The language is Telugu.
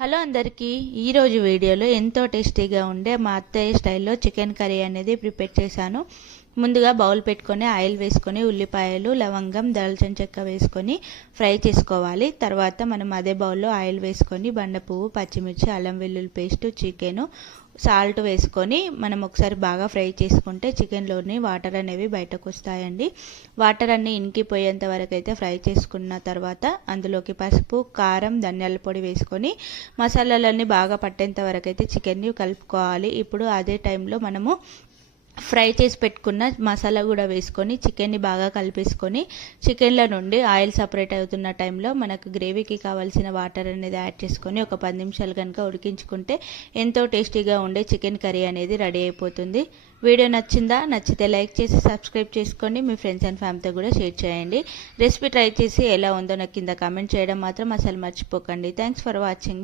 హలో అందరికీ, ఈరోజు వీడియోలో ఎంతో టేస్టీగా ఉండే మా అత్తయ్య స్టైల్లో చికెన్ కర్రీ అనేది ప్రిపేర్ చేశాను. ముందుగా బౌల్ పెట్టుకొని ఆయిల్ వేసుకొని ఉల్లిపాయలు, లవంగం, దాల్చిన చెక్క వేసుకొని ఫ్రై చేసుకోవాలి. తర్వాత మనం అదే బౌల్లో ఆయిల్ వేసుకొని బండ పువ్వు, పచ్చిమిర్చి, అల్లం వెల్లుల్లి పేస్టు, చికెను, సాల్ట్ వేసుకొని మనం ఒకసారి బాగా ఫ్రై చేసుకుంటే చికెన్లోని వాటర్ అనేవి బయటకు వస్తాయండి. వాటర్ అన్నీ ఇంకిపోయేంత వరకు అయితే ఫ్రై చేసుకున్న తర్వాత అందులోకి పసుపు, కారం, ధనియాల పొడి వేసుకొని మసాలాలన్నీ బాగా పట్టేంత వరకు అయితే చికెన్ని కలుపుకోవాలి. ఇప్పుడు అదే టైంలో మనము ఫ్రై చేసి పెట్టుకున్న మసాలా కూడా వేసుకొని చికెన్ని బాగా కలిపేసుకొని చికెన్ల నుండి ఆయిల్ సపరేట్ అవుతున్న టైంలో మనకు గ్రేవీకి కావాల్సిన వాటర్ అనేది యాడ్ చేసుకొని ఒక 10 నిమిషాలు కనుక ఉడికించుకుంటే ఎంతో టేస్టీగా ఉండే చికెన్ కర్రీ అనేది రెడీ అయిపోతుంది. వీడియో నచ్చిందా? నచ్చితే లైక్ చేసి సబ్స్క్రైబ్ చేసుకోండి. మీ ఫ్రెండ్స్ అండ్ ఫ్యామిలీతో కూడా షేర్ చేయండి. రెసిపీ ట్రై చేసి ఎలా ఉందో నాకు కింద కామెంట్ చేయడం మాత్రం అసలు మర్చిపోకండి. Thanks for watching.